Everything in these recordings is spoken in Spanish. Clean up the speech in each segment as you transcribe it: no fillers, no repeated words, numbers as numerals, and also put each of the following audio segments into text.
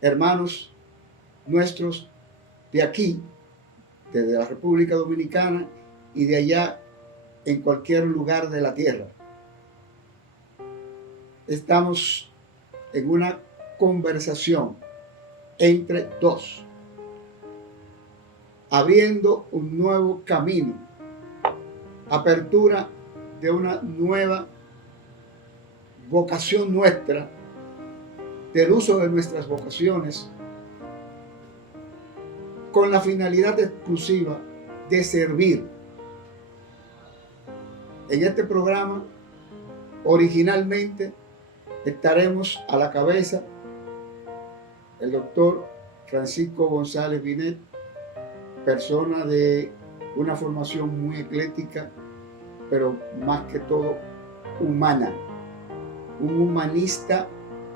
hermanos nuestros de aquí, desde la República Dominicana y de allá en cualquier lugar de la tierra. Estamos en una conversación entre dos, abriendo un nuevo camino, apertura de una nueva vocación nuestra, del uso de nuestras vocaciones, con la finalidad exclusiva de servir. En este programa, originalmente, estaremos a la cabeza el doctor Francisco González Binet, persona de una formación muy ecléctica, pero más que todo humana, un humanista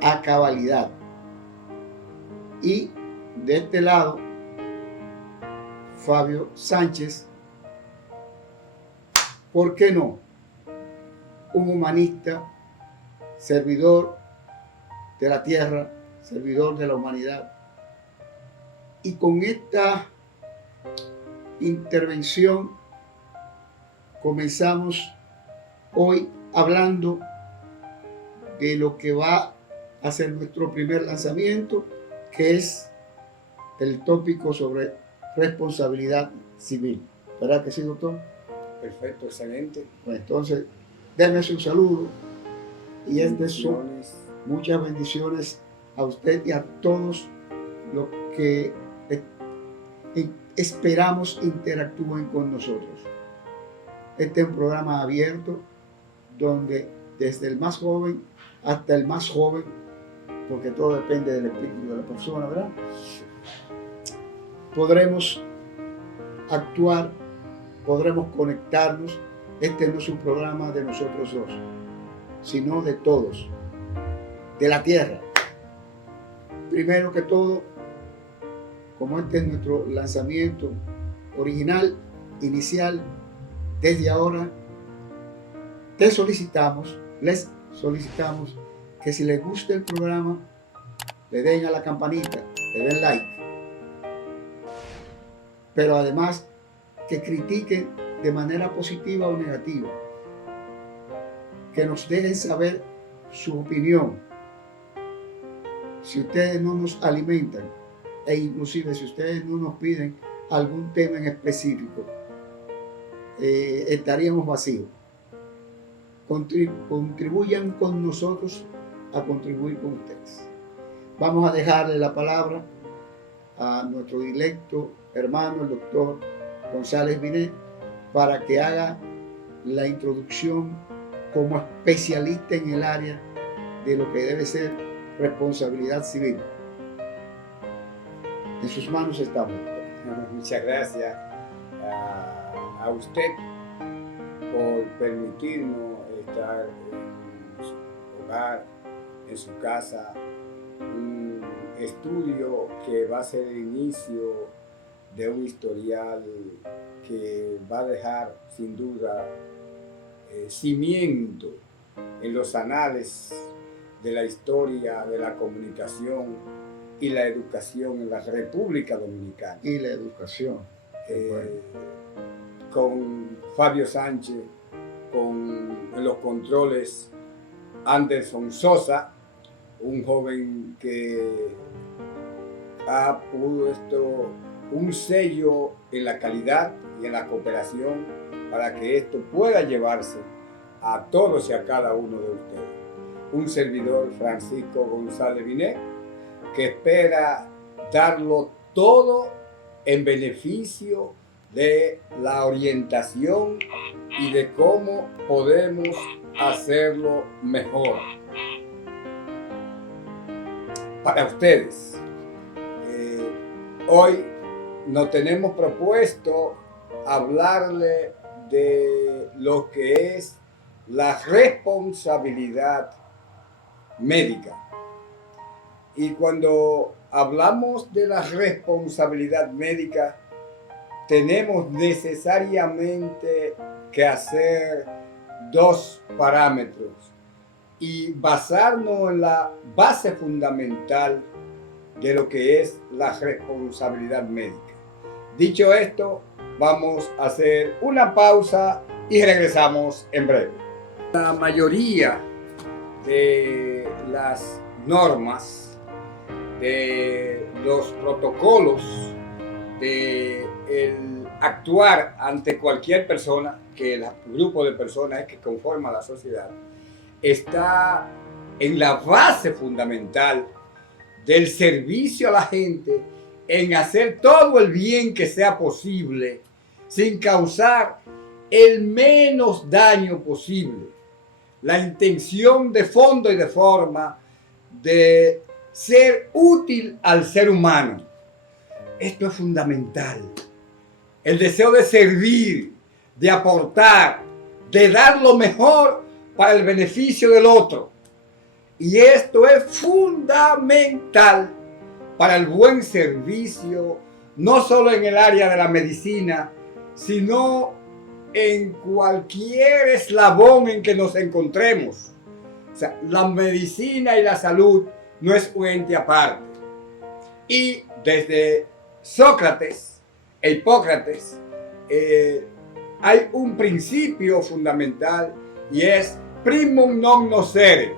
a cabalidad. Y de este lado, Fabio Sánchez, ¿por qué no? Un humanista, servidor de la tierra, servidor de la humanidad. Y con esta intervención comenzamos hoy hablando de lo que va a ser nuestro primer lanzamiento, que es el tópico sobre responsabilidad civil. ¿Verdad que sí, doctor? Perfecto, excelente. Pues entonces, denme un saludo y es de su muchas bendiciones a usted y a todos los que esperamos interactúen con nosotros. Este es un programa abierto donde desde el más joven hasta el más joven, porque todo depende del espíritu de la persona, ¿verdad? Podremos actuar, podremos conectarnos. Este no es un programa de nosotros dos, sino de todos, de la tierra. Primero que todo, como este es nuestro lanzamiento original, inicial, desde ahora les solicitamos que si les gusta el programa, le den a la campanita, le den like. Pero además que critiquen de manera positiva o negativa, que nos dejen saber su opinión. Si ustedes no nos alimentan e inclusive si ustedes no nos piden algún tema en específico, estaríamos vacíos. Contribuyan con nosotros a contribuir con ustedes. Vamos a dejarle la palabra a nuestro directo hermano, el doctor González Binet, para que haga la introducción como especialista en el área de lo que debe ser responsabilidad civil. En sus manos estamos. Muchas gracias a usted por permitirnos estar en su hogar, en su casa, un estudio que va a ser el inicio de un historial que va a dejar sin duda cimiento en los anales de la historia de la comunicación y la educación en la República Dominicana. Y la educación. Con Fabio Sánchez, con los controles Anderson Sosa, un joven que ha puesto un sello en la calidad y en la cooperación para que esto pueda llevarse a todos y a cada uno de ustedes. Un servidor, Francisco González Binet, que espera darlo todo en beneficio de la orientación y de cómo podemos hacerlo mejor para ustedes. Hoy nos tenemos propuesto hablarle de lo que es la responsabilidad médica. Y cuando hablamos de la responsabilidad médica, tenemos necesariamente que hacer dos parámetros y basarnos en la base fundamental de lo que es la responsabilidad médica. Dicho esto, vamos a hacer una pausa y regresamos en breve. La mayoría de las normas, de los protocolos, de el actuar ante cualquier persona, que el grupo de personas que conforma la sociedad, está en la base fundamental del servicio a la gente, en hacer todo el bien que sea posible, sin causar el menos daño posible. La intención de fondo y de forma de ser útil al ser humano. Esto es fundamental. El deseo de servir, de aportar, de dar lo mejor para el beneficio del otro. Y esto es fundamental para el buen servicio, no solo en el área de la medicina, sino en cualquier eslabón en que nos encontremos. O sea, la medicina y la salud no es un ente aparte. Y desde Sócrates e Hipócrates hay un principio fundamental y es primum non nocere,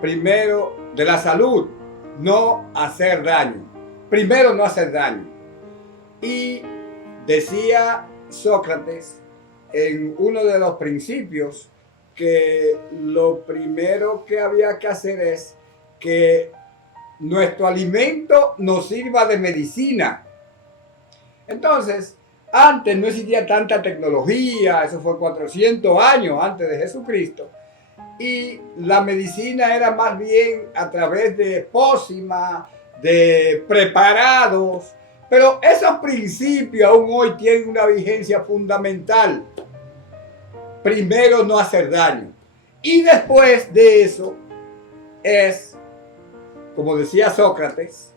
primero de la salud, no hacer daño. Primero no hacer daño. Y decía Sócrates en uno de los principios que lo primero que había que hacer es que nuestro alimento nos sirva de medicina. Entonces, antes no existía tanta tecnología, eso fue 400 años antes de Jesucristo, y la medicina era más bien a través de pócimas, de preparados, pero esos principios aún hoy tienen una vigencia fundamental. Primero no hacer daño, y después de eso es, como decía Sócrates,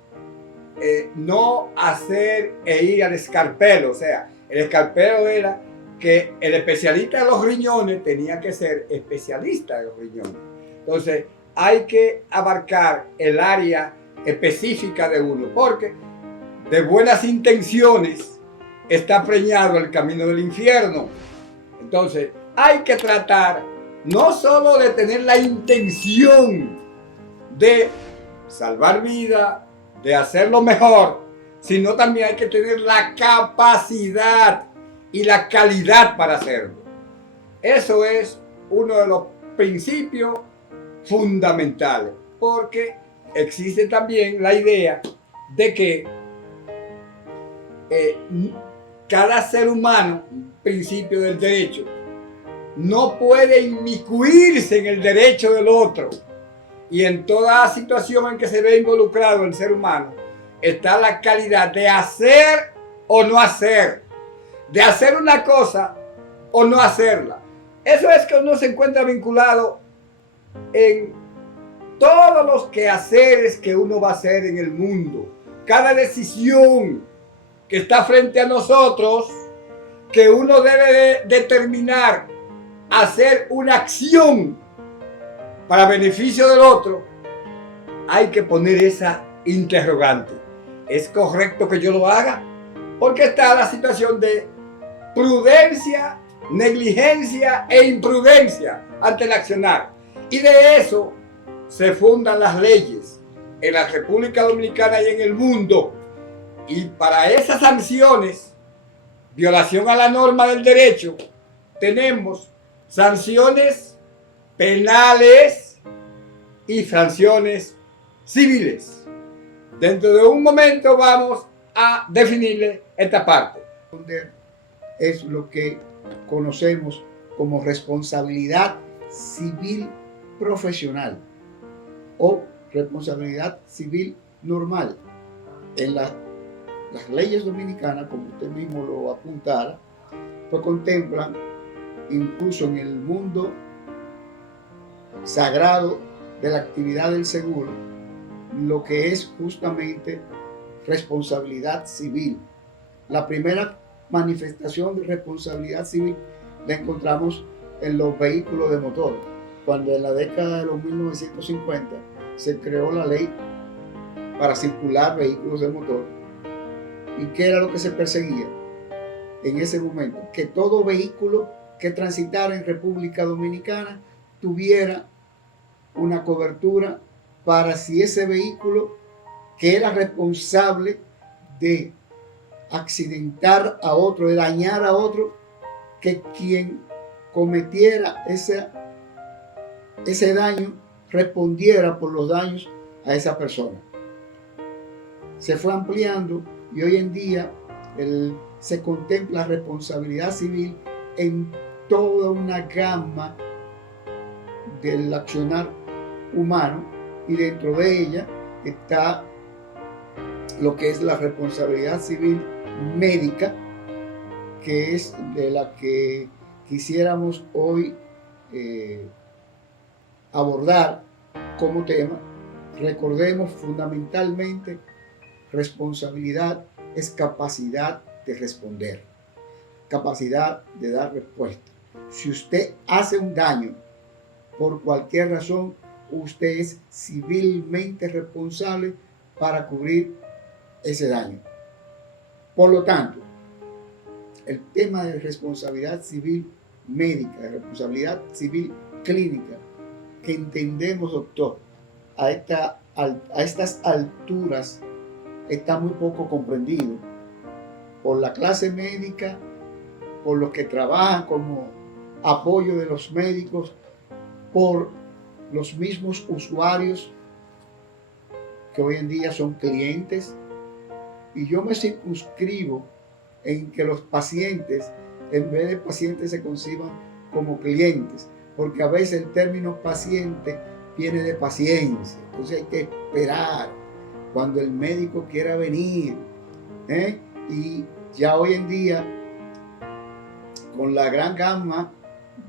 no hacer e ir al escarpelo. O sea, el escarpelo era que el especialista de los riñones tenía que ser especialista de los riñones. Entonces, hay que abarcar el área específica de uno, porque de buenas intenciones está preñado el camino del infierno. Entonces, hay que tratar no solo de tener la intención de salvar vida, de hacerlo mejor, sino también hay que tener la capacidad y la calidad para hacerlo. Eso es uno de los principios fundamentales, porque existe también la idea de que cada ser humano, principio del derecho, no puede inmiscuirse en el derecho del otro. Y en toda situación en que se ve involucrado el ser humano, está la calidad de hacer o no hacer, de hacer una cosa o no hacerla. Eso es que uno se encuentra vinculado en todos los quehaceres que uno va a hacer en el mundo. Cada decisión que está frente a nosotros, que uno debe determinar hacer una acción para beneficio del otro, hay que poner esa interrogante. ¿Es correcto que yo lo haga? Porque está la situación de prudencia, negligencia e imprudencia ante el accionar. Y de eso se fundan las leyes en la República Dominicana y en el mundo. Y para esas sanciones, violación a la norma del derecho, tenemos sanciones penales y sanciones civiles. Dentro de un momento vamos a definirle esta parte. Es lo que conocemos como responsabilidad civil profesional o responsabilidad civil normal. En las leyes dominicanas, como usted mismo lo apuntara, pues contemplan incluso en el mundo sagrado de la actividad del seguro, lo que es justamente responsabilidad civil. La primera manifestación de responsabilidad civil la encontramos en los vehículos de motor, cuando en la década de los 1950 se creó la ley para circular vehículos de motor. ¿Y qué era lo que se perseguía en ese momento? Que todo vehículo que transitara en República Dominicana tuviera una cobertura para si ese vehículo que era responsable de accidentar a otro, de dañar a otro, que quien cometiera ese daño respondiera por los daños a esa persona. Se fue ampliando y hoy en día se contempla responsabilidad civil en toda una gama del accionar humano, y dentro de ella está lo que es la responsabilidad civil médica, que es de la que quisiéramos hoy abordar como tema. Recordemos, fundamentalmente, responsabilidad es capacidad de responder, capacidad de dar respuesta. Si usted hace un daño por cualquier razón, usted es civilmente responsable para cubrir ese daño. Por lo tanto, el tema de responsabilidad civil médica, de responsabilidad civil clínica, que entendemos, doctor, a estas alturas está muy poco comprendido por la clase médica, por los que trabajan como apoyo de los médicos, por los mismos usuarios que hoy en día son clientes. Y yo me circunscribo en que los pacientes, en vez de pacientes, se conciban como clientes, porque a veces el término paciente viene de paciencia, entonces hay que esperar cuando el médico quiera venir, y ya hoy en día, con la gran gama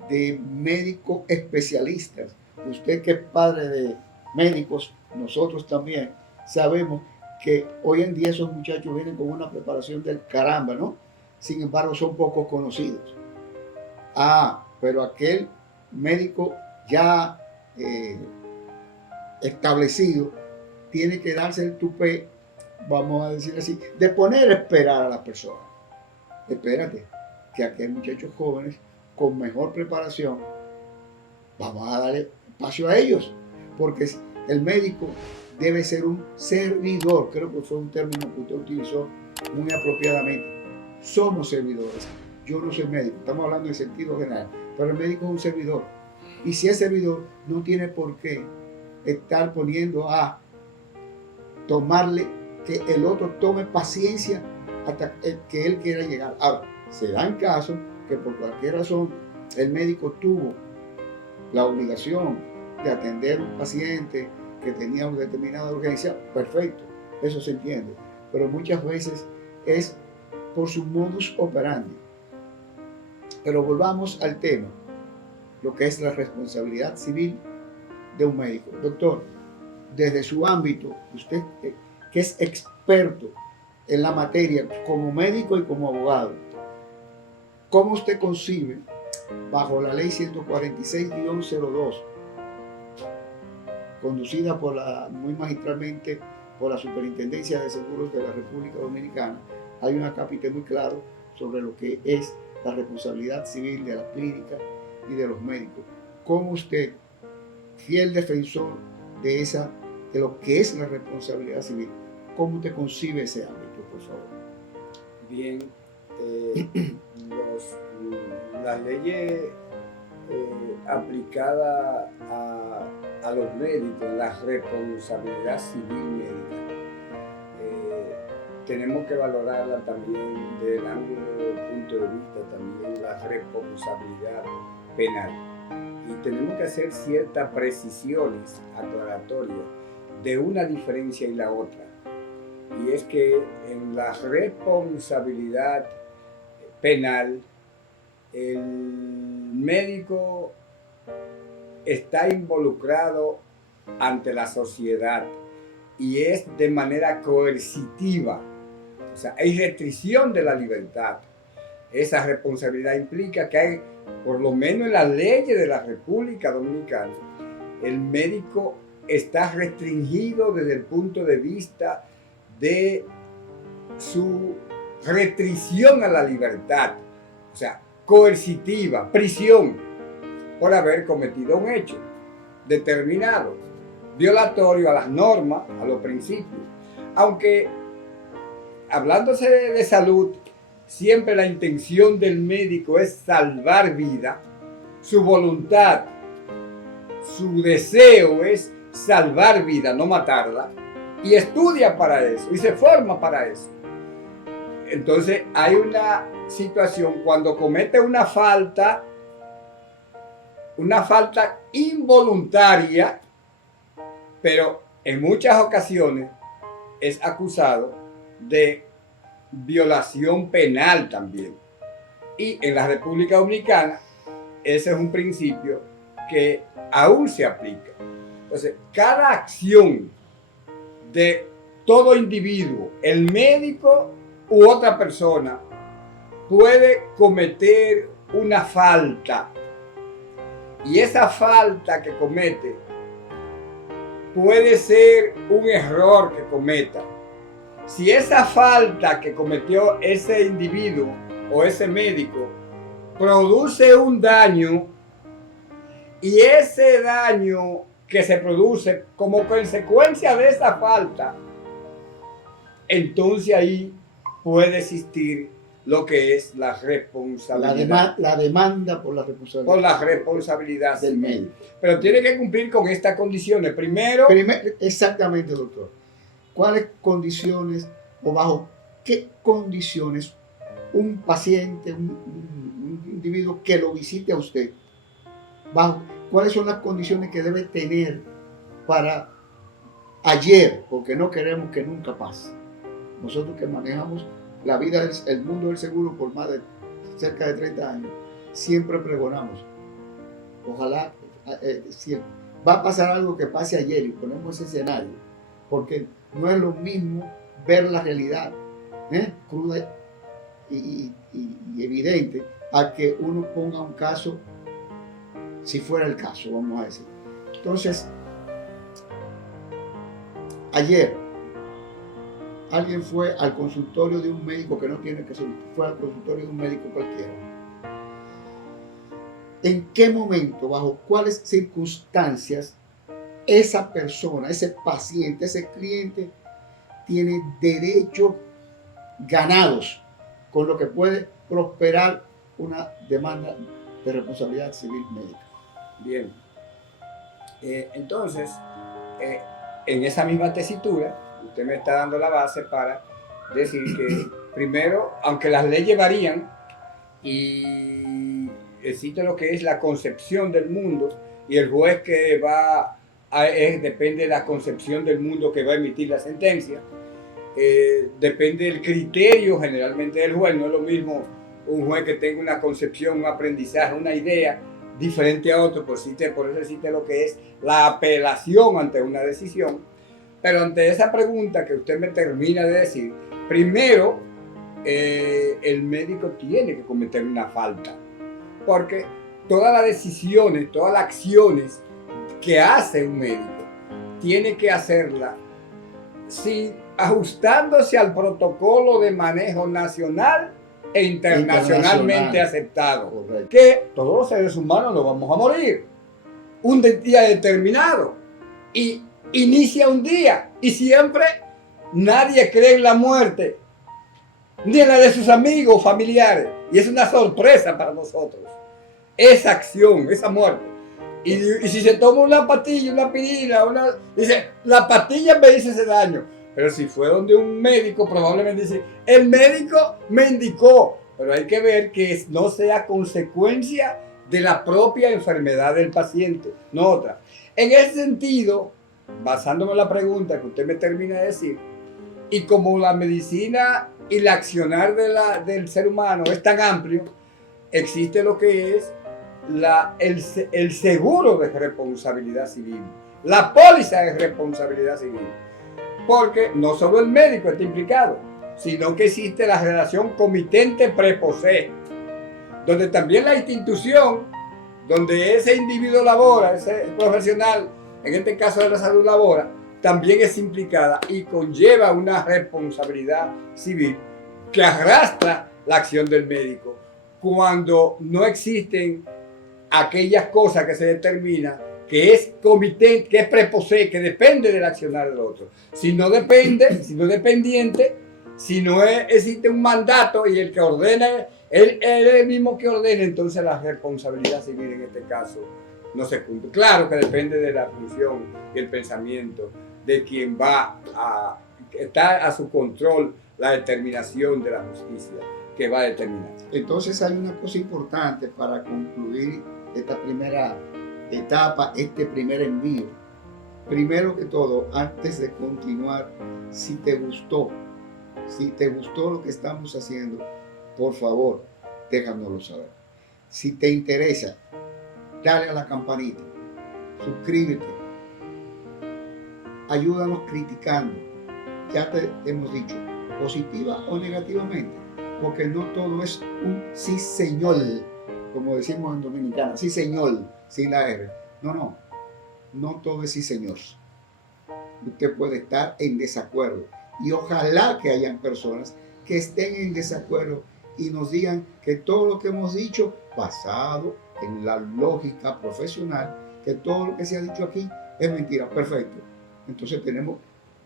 de médicos especialistas, usted que es padre de médicos, nosotros también sabemos que hoy en día esos muchachos vienen con una preparación del caramba, ¿no? Sin embargo, son poco conocidos. Pero aquel médico ya establecido tiene que darse el tupé, vamos a decir así, de poner a esperar a la persona. Espérate, que aquí hay muchachos jóvenes con mejor preparación, vamos a darle espacio a ellos, porque el médico debe ser un servidor. Creo que fue un término que usted utilizó muy apropiadamente. Somos servidores. Yo no soy médico, estamos hablando en sentido general, pero el médico es un servidor. Y si es servidor, no tiene por qué estar poniendo a tomarle, que el otro tome paciencia hasta que él quiera llegar. Ahora, se dan casos que por cualquier razón el médico tuvo la obligación de atender a un paciente que tenía una determinada urgencia, perfecto, eso se entiende, pero muchas veces es por su modus operandi. Pero volvamos al tema, lo que es la responsabilidad civil de un médico. Doctor, desde su ámbito, usted que es experto en la materia como médico y como abogado, ¿cómo usted concibe, bajo la ley 146-02, conducida muy magistralmente por la Superintendencia de Seguros de la República Dominicana, hay un capítulo muy claro sobre lo que es la responsabilidad civil de la clínica y de los médicos? ¿Cómo usted, fiel defensor de lo que es la responsabilidad civil, cómo usted concibe ese ámbito, por favor? Bien, las leyes aplicadas a los médicos, la responsabilidad civil médica, tenemos que valorarla también desde el ángulo, punto de vista también la responsabilidad penal. Y tenemos que hacer ciertas precisiones aclaratorias de una diferencia y la otra. Y es que en la responsabilidad penal, el médico está involucrado ante la sociedad y es de manera coercitiva. O sea, hay restricción de la libertad. Esa responsabilidad implica que hay, por lo menos en las leyes de la República Dominicana, el médico está restringido desde el punto de vista de su restricción a la libertad, o sea, coercitiva, prisión, por haber cometido un hecho determinado, violatorio a las normas, a los principios. Aunque, hablándose de salud, siempre la intención del médico es salvar vida, su voluntad, su deseo es salvar vida, no matarla, y estudia para eso, y se forma para eso. Entonces hay una situación cuando comete una falta involuntaria, pero en muchas ocasiones es acusado de violación penal también. Y en la República Dominicana ese es un principio que aún se aplica. Entonces, cada acción de todo individuo, el médico u otra persona, puede cometer una falta. Y esa falta que comete puede ser un error que cometa. Si esa falta que cometió ese individuo o ese médico produce un daño, y ese daño que se produce como consecuencia de esa falta, entonces ahí puede existir lo que es la responsabilidad. La demanda por la responsabilidad. Por la responsabilidad del médico. Pero tiene que cumplir con estas condiciones. Primero, exactamente, doctor. ¿Cuáles condiciones o bajo qué condiciones un paciente, un individuo que lo visite a usted, cuáles son las condiciones que debe tener para ayer, porque no queremos que nunca pase? Nosotros que manejamos la vida, el mundo del seguro por más de cerca de 30 años, siempre pregonamos, ojalá, si va a pasar algo que pase ayer, y ponemos ese escenario, porque no es lo mismo ver la realidad cruda y evidente, a que uno ponga un caso, si fuera el caso, vamos a decir. Entonces, ayer alguien fue al consultorio de un médico que no tiene que ser, fue al consultorio de un médico cualquiera. ¿En qué momento, bajo cuáles circunstancias, esa persona, ese paciente, ese cliente tiene derechos ganados con lo que puede prosperar una demanda de responsabilidad civil médica? Bien. Entonces, en esa misma tesitura, usted me está dando la base para decir que, primero, aunque las leyes varían y existe lo que es la concepción del mundo, y el juez que va depende de la concepción del mundo que va a emitir la sentencia, depende del criterio generalmente del juez. No es lo mismo un juez que tenga una concepción, un aprendizaje, una idea diferente a otro, por eso existe lo que es la apelación ante una decisión. Pero ante esa pregunta que usted me termina de decir, primero el médico tiene que cometer una falta, porque todas las decisiones, todas las acciones que hace un médico, tiene que hacerla ajustándose al protocolo de manejo nacional e internacionalmente aceptado. Correcto. Que todos los seres humanos nos vamos a morir un día determinado, y inicia un día, y siempre nadie cree en la muerte, ni en la de sus amigos, familiares, y es una sorpresa para nosotros esa acción, esa muerte. Y si se toma una pastilla, una aspirina, dice, la pastilla me hizo ese daño. Pero si fue donde un médico, probablemente dice, el médico me indicó. Pero hay que ver que no sea consecuencia de la propia enfermedad del paciente, no otra. En ese sentido, basándome en la pregunta que usted me termina de decir, y como la medicina y el accionar del ser humano es tan amplio, existe lo que es el seguro de responsabilidad civil, la póliza de responsabilidad civil, porque no solo el médico está implicado, sino que existe la relación comitente-preposé, donde también la institución donde ese individuo labora, ese profesional en este caso de la salud labora, también es implicada y conlleva una responsabilidad civil que arrastra la acción del médico cuando no existen aquellas cosas que se determinan que es comitente, que es preposé, que depende del accionar del otro. Si no depende, si no es dependiente, si no existe un mandato y el que ordena, él es el mismo que ordena, entonces la responsabilidad civil en este caso no se cumple. Claro que depende de la función y el pensamiento de quien va a estar a su control la determinación de la justicia que va a determinar. Entonces hay una cosa importante para concluir esta primera etapa, este primer envío. Primero que todo, antes de continuar, si te gustó lo que estamos haciendo, por favor, déjanoslo saber. Si te interesa, dale a la campanita, suscríbete, ayúdanos criticando. Ya te hemos dicho, positiva o negativamente, porque no todo es un sí señor, como decimos en dominicana, sí señor, sin la R. No todo es sí señor. Usted puede estar en desacuerdo y ojalá que hayan personas que estén en desacuerdo y nos digan que todo lo que hemos dicho, basado en la lógica profesional, que todo lo que se ha dicho aquí es mentira. Perfecto. Entonces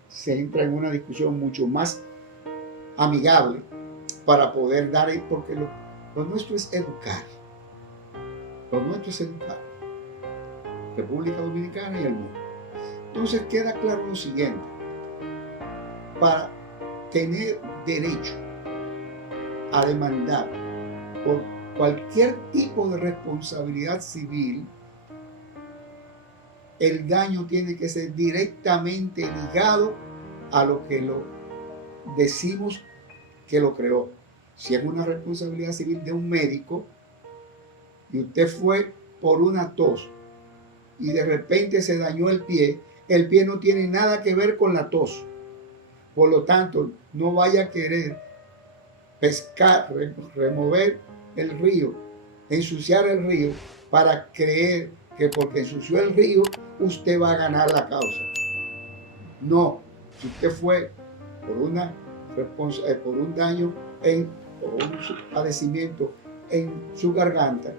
se entra en una discusión mucho más amigable para poder dar, porque lo nuestro es educar. Lo nuestro es educar. República Dominicana y el mundo. Entonces queda claro lo siguiente: para tener derecho a demandar por cualquier tipo de responsabilidad civil, el daño tiene que ser directamente ligado a lo que lo decimos que lo creó. Si es una responsabilidad civil de un médico y usted fue por una tos y de repente se dañó el pie no tiene nada que ver con la tos. Por lo tanto, no vaya a querer pescar, remover el río, ensuciar el río para creer que porque ensució el río usted va a ganar la causa. No, si usted fue por un daño o un padecimiento en su garganta,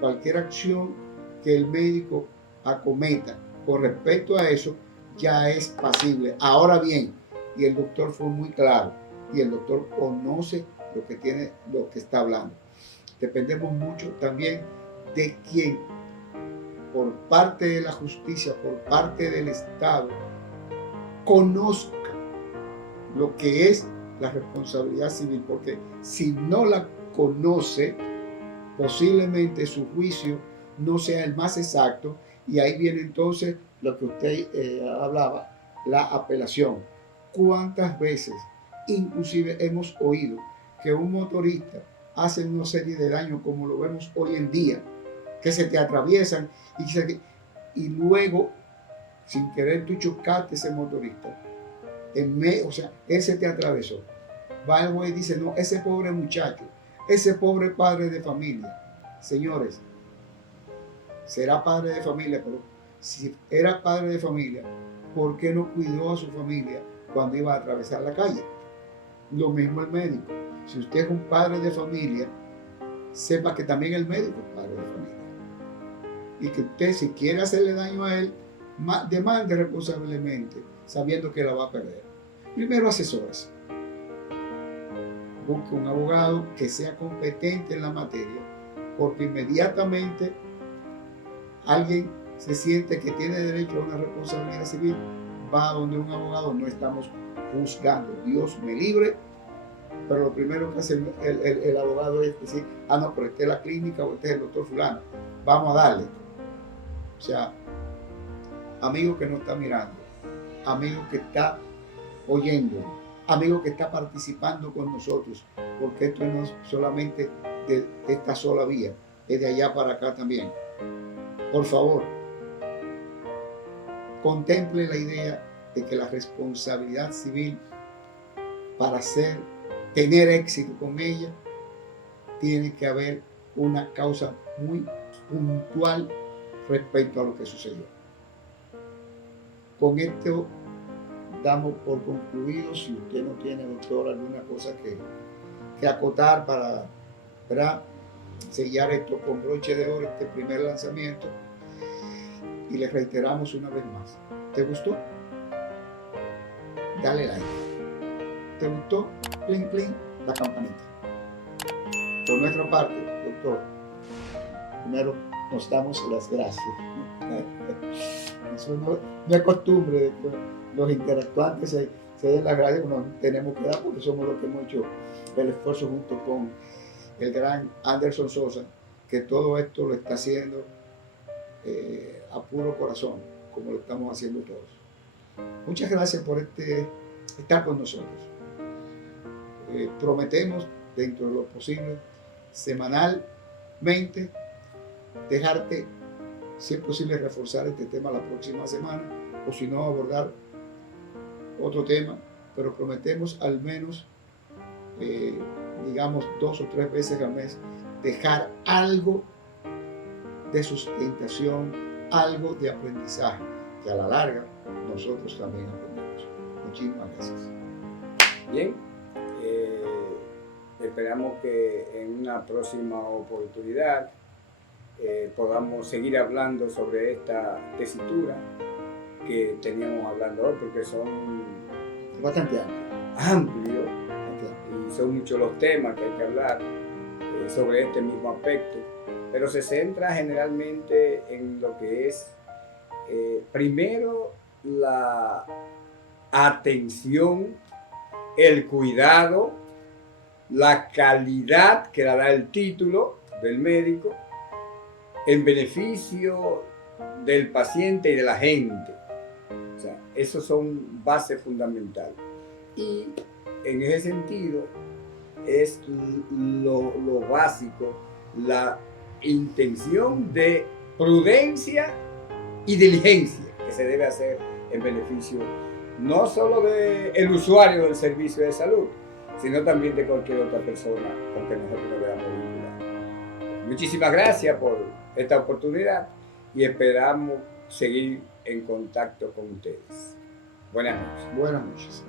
cualquier acción que el médico acometa con respecto a eso ya es pasible. Ahora bien, y el doctor fue muy claro, y el doctor conoce lo que está hablando. Dependemos mucho también de quien, por parte de la justicia, por parte del Estado, conozca lo que es la responsabilidad civil, porque si no la conoce, posiblemente su juicio no sea el más exacto, y ahí viene entonces lo que usted hablaba, la apelación. ¿Cuántas veces inclusive hemos oído que un motorista hace una serie de daños como lo vemos hoy en día, que se te atraviesan y luego, sin querer tú chocaste ese motorista, o sea, él se te atravesó? Va el juez y dice, no, ese pobre muchacho, ese pobre padre de familia. Señores, será padre de familia, pero si era padre de familia, ¿por qué no cuidó a su familia cuando iba a atravesar la calle? Lo mismo el médico. Si usted es un padre de familia, sepa que también el médico es padre de familia. Y que usted, si quiere hacerle daño a él, demande responsablemente, sabiendo que la va a perder. Primero, asesórese. Busque un abogado que sea competente en la materia, porque inmediatamente alguien se siente que tiene derecho a una responsabilidad civil, va donde un abogado. No estamos juzgando, Dios me libre, pero lo primero que hace el abogado es decir, no, pero este es la clínica o este es el doctor fulano, vamos a darle. O sea, amigo que no está mirando, amigo que está oyendo, amigo que está participando con nosotros, porque esto no es solamente de esta sola vía, es de allá para acá también. Por favor, contemple la idea de que la responsabilidad civil, para tener éxito con ella, tiene que haber una causa muy puntual respecto a lo que sucedió. Con esto damos por concluido. Si usted no tiene, doctor, alguna cosa que acotar para, ¿verdad?, sellar esto con broche de oro, este primer lanzamiento, y le reiteramos una vez más: ¿te gustó? Dale like. ¿Te gustó? Plin, plin, la campanita. Por nuestra parte, doctor, primero nos damos las gracias. Eso no es costumbre de que los interactuantes se den las gracias, nos tenemos que dar porque somos los que hemos hecho el esfuerzo junto con el gran Anderson Sosa, que todo esto lo está haciendo a puro corazón, como lo estamos haciendo todos. Muchas gracias por estar con nosotros. Prometemos, dentro de lo posible, semanalmente, dejarte, si es posible, reforzar este tema la próxima semana, o si no, abordar otro tema, pero prometemos al menos, digamos, 2 o 3 veces al mes, dejar algo de sustentación, algo de aprendizaje, que a la larga nosotros también aprendemos. Muchísimas gracias. Bien, esperamos que en una próxima oportunidad podamos seguir hablando sobre esta tesitura que teníamos hablando hoy, porque son Bastante amplios y son muchos los temas que hay que hablar sobre este mismo aspecto, pero se centra generalmente en lo que es primero la atención, el cuidado, la calidad que le da el título del médico en beneficio del paciente y de la gente. O sea, esos son bases fundamentales. Y en ese sentido es lo básico, la intención de prudencia y diligencia que se debe hacer en beneficio no solo del usuario del servicio de salud, sino también de cualquier otra persona con que nosotros nos veamos vinculados. Muchísimas gracias por esta oportunidad y esperamos seguir en contacto con ustedes. Buenas noches. Buenas noches.